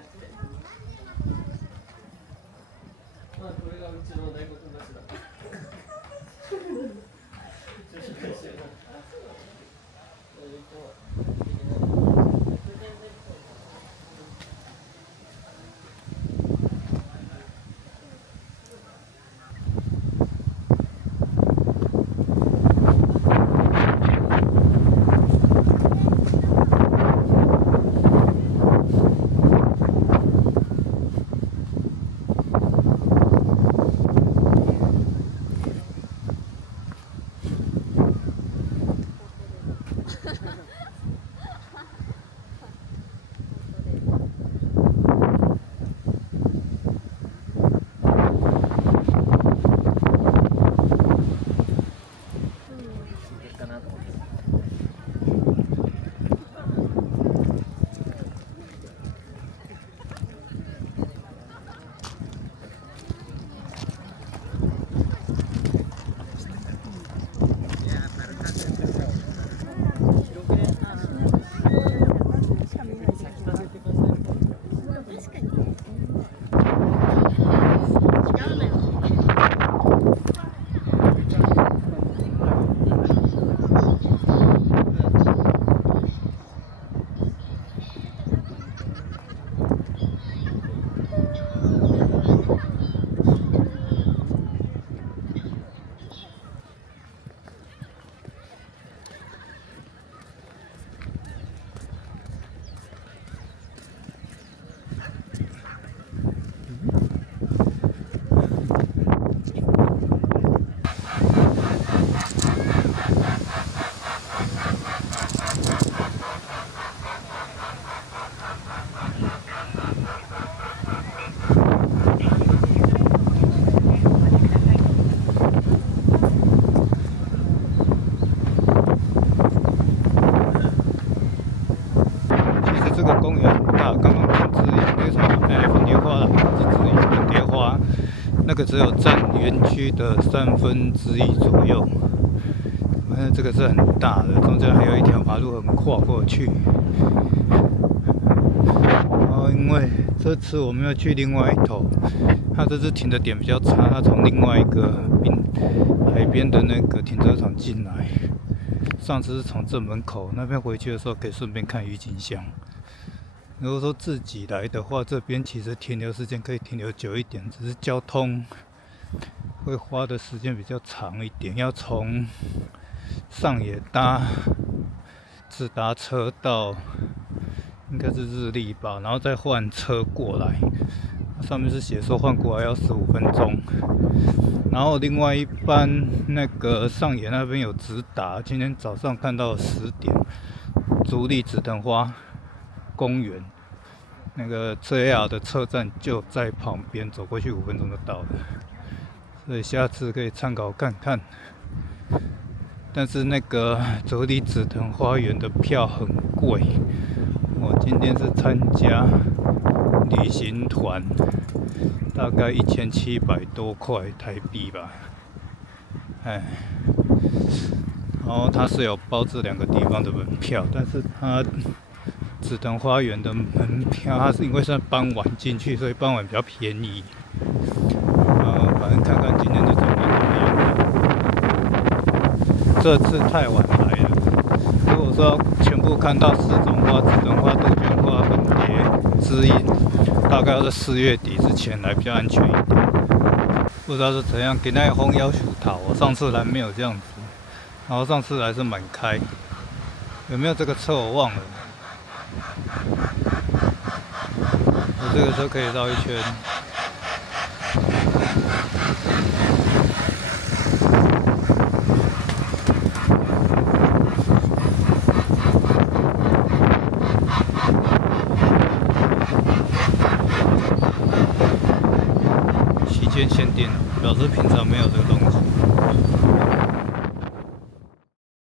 ってまあこれがうちの大黒柱一応紹介してるな这个公园很大，刚刚看只有那个什么粉蝶花啦，是只有粉蝶花，那个只有占园区的1/3左右。反正这个是很大的，中间还有一条马路横跨过去。然后因为这次我们要去另外一头，它这次停的点比较差，它从另外一个海边的那个停车场进来。上次是从正门口那边回去的时候，可以顺便看郁金香。如果说自己来的话，这边其实停留时间可以停留久一点，只是交通会花的时间比较长一点，要从上野直达车到应该是日立吧，然后再换车过来。上面是写说换过来要15分钟，然后另外一班那个上野那边有直达，今天早上看到10点，竹立紫藤花公园那个 JR 的车站就在旁边，走过去5分钟就到了，所以下次可以参考看看。但是那个竹立紫藤花园的票很贵，我今天是参加旅行团，大概1700多块台币吧，哎，然后它是有包这2个地方的门票，但是它紫藤花园的门票，它是因为是傍晚进去，所以傍晚比较便宜。反正看看今天的状况怎么样。这次太晚来了，如果说全部看到4种花，紫藤花、杜鹃花、粉蝶、知音，大概要在4月底之前来比较安全一点。不知道是怎样，给那风要求讨，我上次来没有这样子，然后上次来是满开，有没有这个车我忘了。我这个车可以绕一圈。期间限定，表示平常没有这个东西。